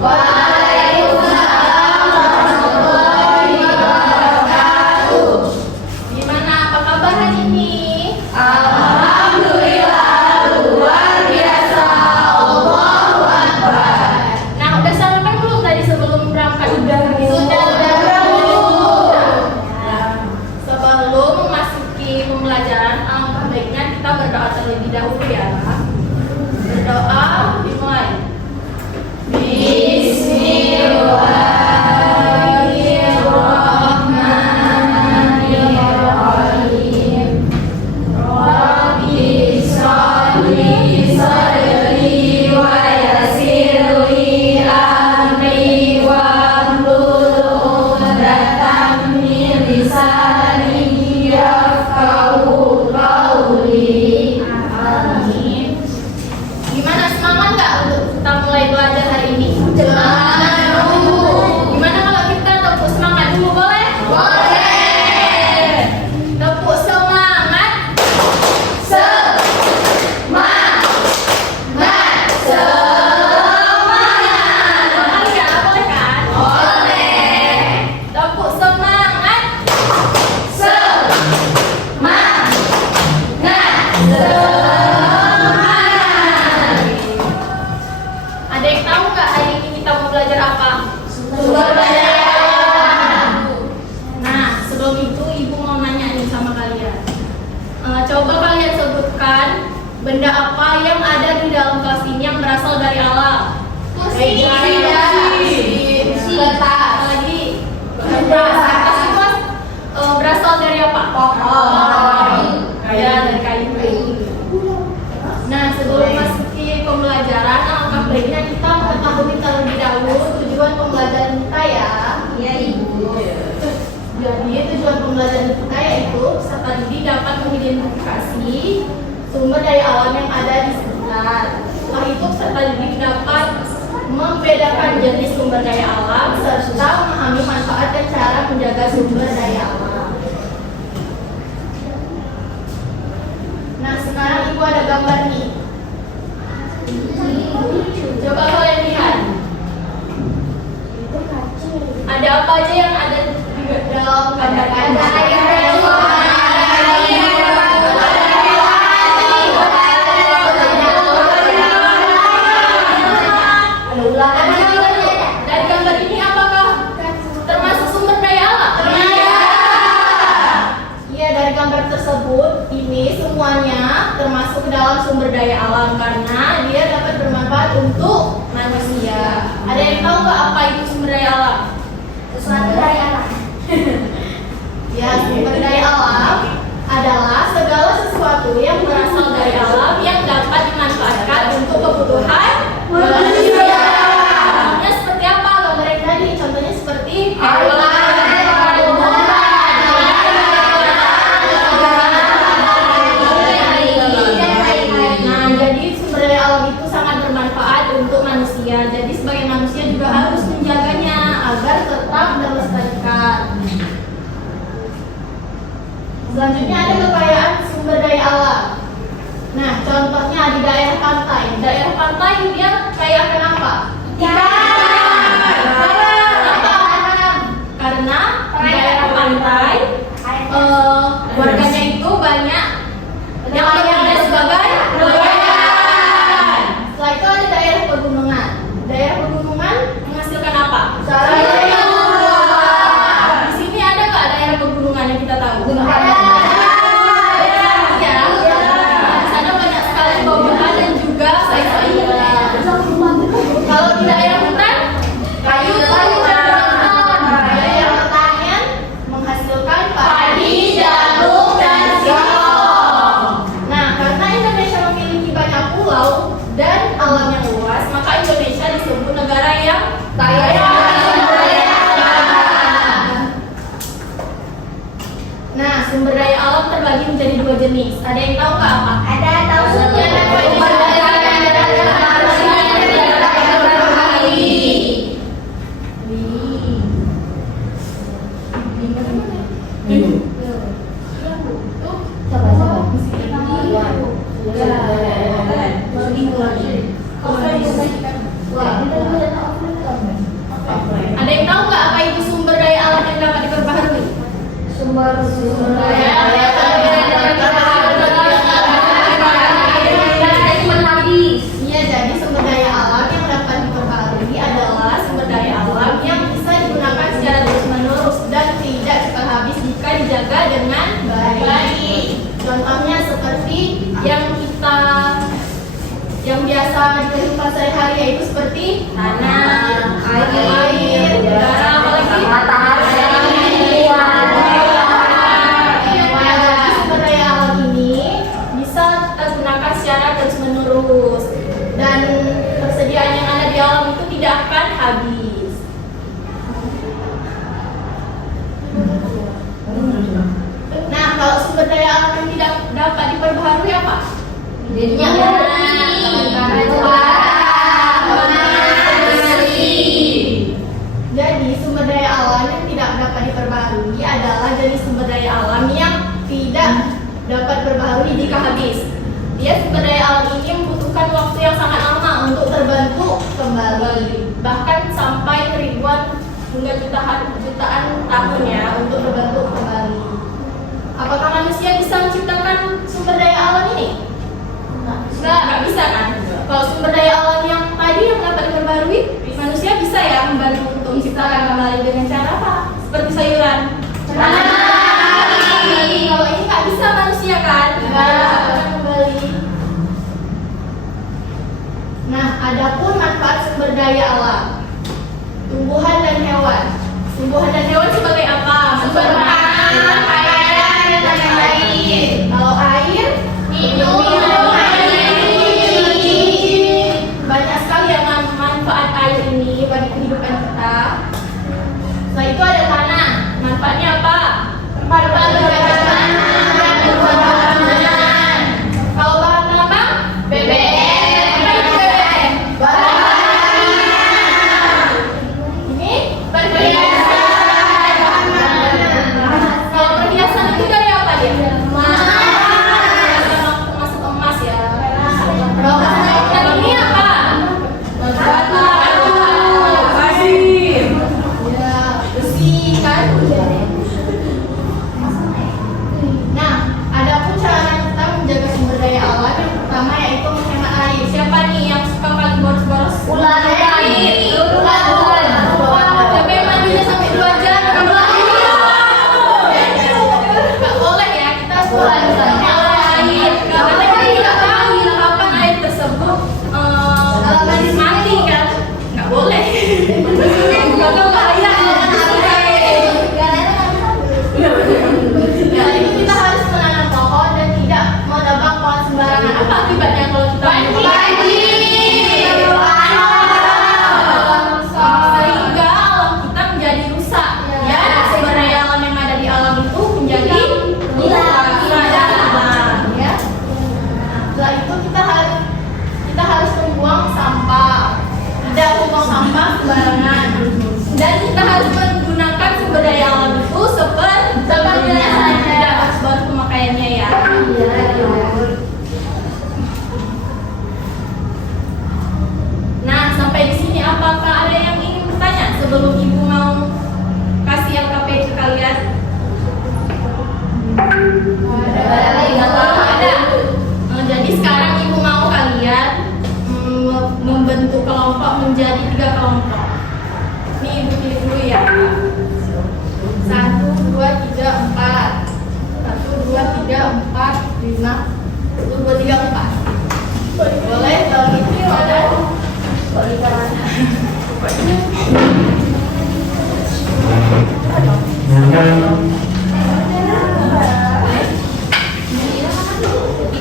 Waalaikumsalam warahmatullahi wabarakatuh. Gimana, apa kabar hari ini? Alhamdulillah, luar biasa. Allahu Akbar. Nah, udah sarapan belum tadi sebelum berangkat? Sudah. Sebelum memasuki pembelajaran, alangkah baiknya kita berdoa terlebih dahulu ya. Berdoa dimulai. Bismillahirrahmanirrahim. Rabbi sholli sadri wa yassirli amri wahlul 'uqdatam min lisani yafqahu qawli. Amin. Gimana, semangat nggak untuk kita mulai belajar hari ini? Semangat dulu. Gimana kalau kita tepuk semangat dulu, boleh? Boleh. Tepuk semangat. Semangat. Semangat. Boleh ya? Boleh kan? Boleh. Tepuk semangat. Semangat. Ada yang tahu nggak hari ini kita mau belajar apa? Sumber daya alam. Nah, sebelum itu ibu mau nanya nih sama kalian. Coba kalian sebutkan benda apa yang ada di dalam kelas ini yang berasal dari alam. Kursi. Kertas. Lagi. Kertas itu berasal dari apa? Pohon. Ya, dari kayu. Nah, sebelum masuki pembelajaran, alangkah baiknya kita mengetahui terlebih dahulu tujuan pembelajaran kita ya. Iya, Ibu. Jadi tujuan pembelajaran kita yaitu peserta didik dapat mengidentifikasi sumber daya alam yang ada di sekitar. Setelah itu peserta didik dapat membedakan jenis sumber daya alam serta memahami manfaat dan cara menjaga sumber daya alam. Nah, sekarang Ibu ada gambar nih. Coba kalian lihat. Ada apa aja yang ada di dalam gambar ini? Ada air, dari gambar ini apakah termasuk sumber daya alam? Iya, dari gambar tersebut ini semuanya termasuk dalam sumber daya alam karena dia dapat bermanfaat untuk manusia. Ada yang tahu nggak apa itu sumber daya alam? Sesuatu dari alam. Ya, sumber daya alam adalah segala sesuatu yang berasal dari alam yang dapat dimanfaatkan untuk kebutuhan manusia. Contohnya seperti apa gambar yang tadi? Contohnya seperti air. Jadi sebagai manusia juga harus menjaganya agar tetap terlestarikan. Selanjutnya ada kekayaan sumber daya alam. Nah, contohnya di daerah pantai. Daerah pantai dia kaya akan apa? Karena di daerah pantai warganya itu banyak yang bekerja sebagai nelayan. Setelah itu ada daerah pegunungan. Daerah pegunungan menghasilkan apa? Di sini ada nggak daerah pegunungan yang kita tahu? Ada. Ya. Di sana banyak sekali bawaan dan juga sayur-sayuran. Kalau di daerah hutan, kayu dan daerah pertanian menghasilkan padi, jagung, dan singkong. Nah, karena Indonesia memiliki banyak pulau dan alam yang luas, maka Indonesia disebut negara yang kaya sumber daya alam. Nah, sumber daya alam terbagi menjadi dua jenis. Ada yang tahu nggak apa? Ada, tahu. sumber daya habis. Iya, jadi sumber daya alam yang dapat diperbarui adalah sumber daya alam yang bisa digunakan secara terus-menerus dan tidak cepat habis jika dijaga dengan baik. Contohnya seperti yang biasa di kehidupan sehari-hari, yaitu seperti tanah, air, udara, apalagi matahari, sumber daya alam ini bisa kita gunakan secara terus-menerus dan persediaan yang ada di alam itu tidak akan habis. Nah, kalau sumber daya alam yang tidak dapat diperbaharui apa? Jadi sumber daya alam yang tidak dapat diperbaharui adalah jenis sumber daya alam yang tidak dapat diperbaharui jika habis. Dia sumber daya alam ini membutuhkan waktu yang sangat lama untuk terbentuk kembali, bahkan sampai ribuan hingga jutaan tahun ya untuk terbentuk kembali. Apakah manusia bisa menciptakan sumber daya alam ini? Nggak bisa kan? Kalau sumber daya alam yang tadi yang dapat diperbarui, manusia bisa ya membantu untuk menciptakan kembali dengan cara apa? Seperti sayuran. Kalau ini nggak bisa manusia kan? Nggak kembali. Nah, adapun manfaat sumber daya alam, tumbuhan dan hewan. Tumbuhan dan hewan sebagai apa? Sumber makanan, pakaian, dan lain-lain. Kalau air, minum. Banyak sekali ya manfaat air ini bagi kehidupan kita. Setelah itu ada tanah. Manfaatnya apa? Tempat bercocok tanam. Kalau bahan tambang, BBM. Ini perhiasan. Kalau perhiasan itu dari apa dia? Masuk emas ya. Kalau ini apa? Besi kan? Nah, adapun cara kita menjaga sumber daya alam yang pertama yaitu menghemat air. Siapa nih yang suka paling boros-boros? Ular. Tapi mandinya sampai 2 jam. Nggak boleh ya, kita harus air. Karena kita tidak tahu kapan air tersebut mati kan? Nggak boleh. Nggak bahaya. Jadi kita harus menanam pohon dan tidak menebang pohon sembarangan. Apa akibatnya kalau kita sehingga alam kita menjadi rusak. Ya, sumber daya alam yang ada di alam itu menjadi rusak. Ya. Setelah itu kita harus membuang sampah. Tidak membuang sampah sembarangan. Dan kita harus menggunakan sumber daya alam itu seperti biasanya, tidak harus baru pemakaiannya ya. Nah, sampai di sini apakah ada yang ingin bertanya sebelum ibu mau kasih LKP ke kalian? Ada. Jadi sekarang ibu mau kalian membentuk kelompok menjadi 3 kelompok. Nih ibu pilih dulu ya. 1, 2, 3, 4. 1, 2, 3, 4, 5. 1, 2, 3, 4. Boleh kalau gitu ada.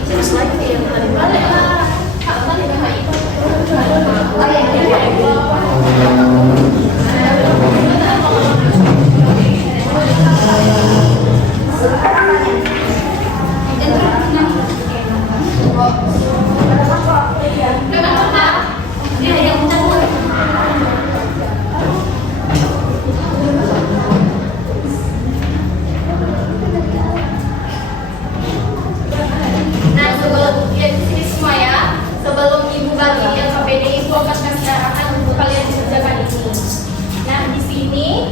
Terus lagi yang paling balik lah. Apa nih itu? Nah, sebelum ya di sini semua ya, sebelum ibu bagi LKPD, ibu akan kasih arahan untuk kalian dikerjakan ini. Nah, di sini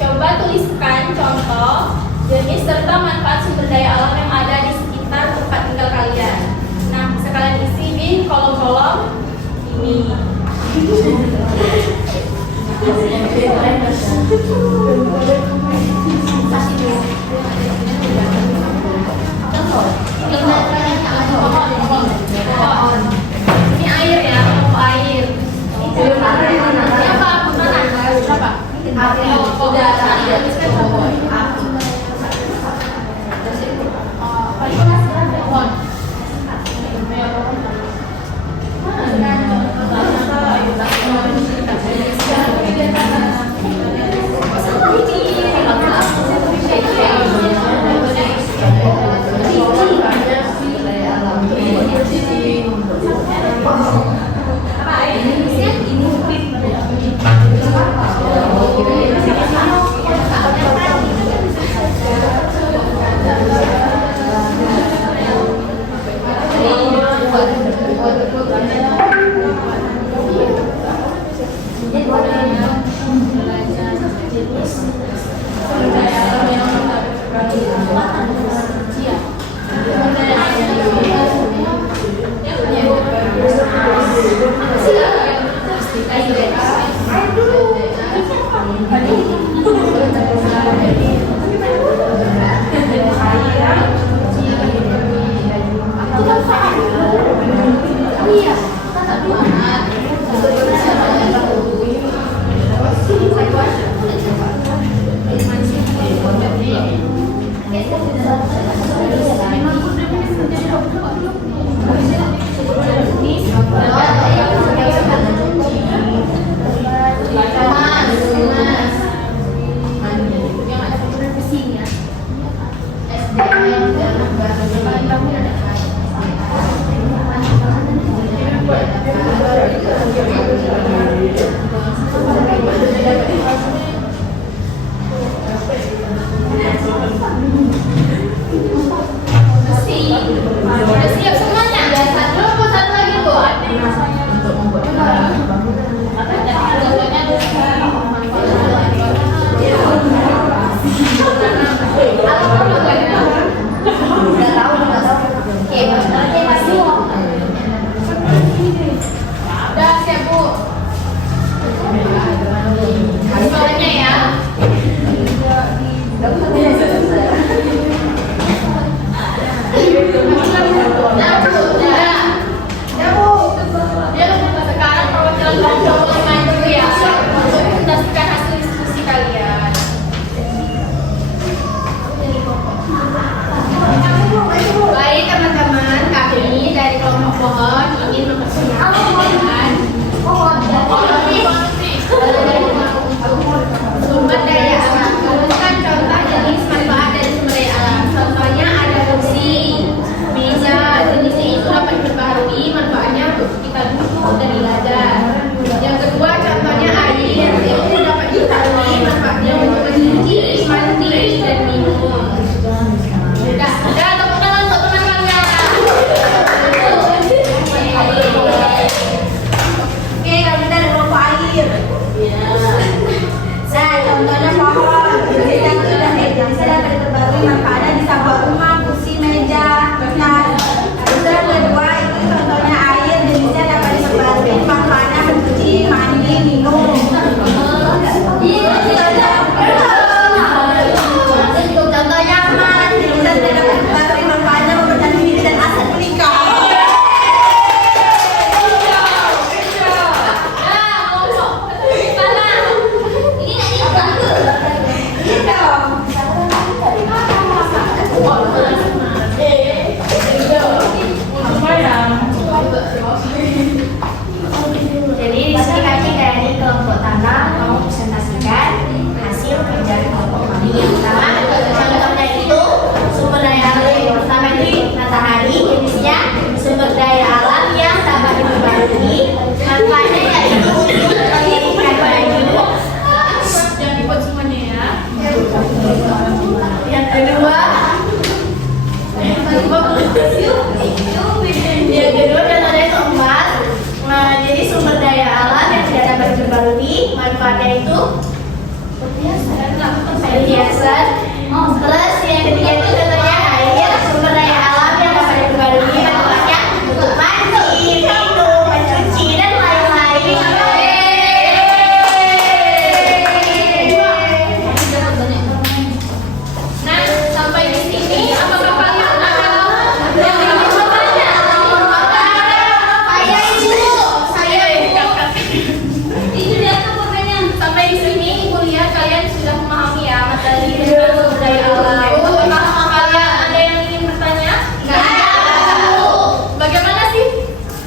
coba tuliskan contoh jenis serta manfaat sumber daya alam yang ada di sekitar tempat tinggal kalian. Nah, bisa kalian isi di kolom-kolom ini. Ini air ya, air. Ini apa? Berapa? Udah siap semuanya? Satu lagi Bu. Udah siap Bu. Soalnya ya. Sekarang perwakilan kelompok 5 dulu ya untuk presentasikan hasil diskusi kalian. Baik teman-teman, kami dari kelompok pohon ingin memperkenalkan sumber daya alam. Kan contoh jenis manfaat dari sumber daya alam. Contohnya ada kursi, meja, jenisnya itu dapat diperbaharui, manfaatnya untuk kita duduk dan belajar. Yang kedua contohnya air, itu dapat diperbaharui, manfaatnya untuk mencuci, mandi, dan minum. Udah tepuk tangan untuk teman-temannya. Oke, kami dari kelompok air. Nah, contohnya pohon, kita sudah bisa dapat diperbarui, manfaatnya bisa buat rumah, kursi, meja, kertas. Terus yang kedua itu contohnya air, jenisnya dapat diperbarui, manfaatnya mencuci, mandi, minum. Contohnya aman, jenisnya tidak dapat diperbarui, manfaatnya mempertahankan diri dan aset menikah. Jadi di sini kami dari kelompok tanam mau presentasikan hasil kerja kelompok kami. Yang pertama, contohnya itu sumber daya alam yang pertama itu matahari, jenisnya sumber daya alam yang dapat diperbarui, manfaatnya yaitu untuk pendidikan hidup. Jangan dibuat semuanya ya. Yang kedua contohnya itu emas. Jadi sumber daya alam yang tidak dapat diperbarui, manfaatnya itu perhiasan. Terus yang ketiga itu tentunya air, sumber daya alam yang dapat diperbarui manfaatnya untuk mandi, minum, mencuci dan lain-lain. Nah, sampai di sini apakah kalian ada yang ingin bertanya? Saya ibu, Saya Itu dia tuh pertanyaan. sampai di sini ibu lihat kalian sudah memahami ya materi tentang sumber daya alam. Apakah kalian ada yang ingin bertanya? Bagaimana sih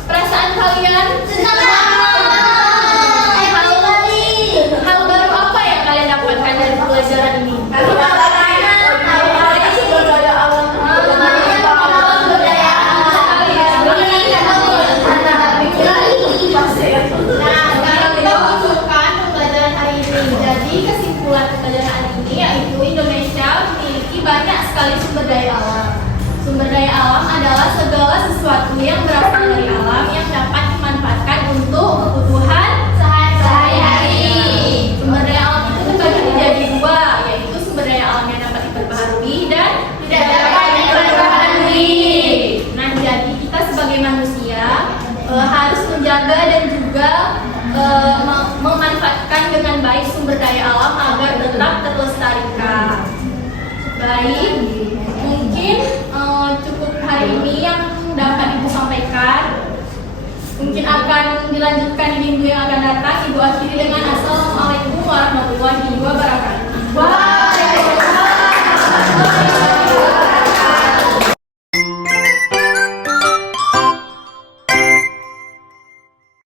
perasaan kalian? Hal baru apa yang kalian dapatkan dari pelajaran ini? Nah, sekarang kita munculkan pembelajaran hari ini. Jadi kesimpulan pembelajaran hari ini yaitu Indonesia memiliki banyak sekali sumber daya alam. Sumber daya alam adalah segala sesuatu yang berasal dari alam yang dapat dimanfaatkan untuk kebutuhan sehari-hari. Sumber daya alam itu terbagi menjadi dua, yaitu sumber daya alam yang dapat diperbaharui dan tidak dapat diperbaharui. Nah, jadi kita sebagai manusia harus menjaga dan juga memanfaatkan dengan baik sumber daya alam agar tetap terlestarikan. Baik, mungkin cukup hari ini yang dapat Ibu sampaikan. Mungkin akan dilanjutkan di minggu yang akan datang. Ibu akhiri dengan Assalamualaikum warahmatullahi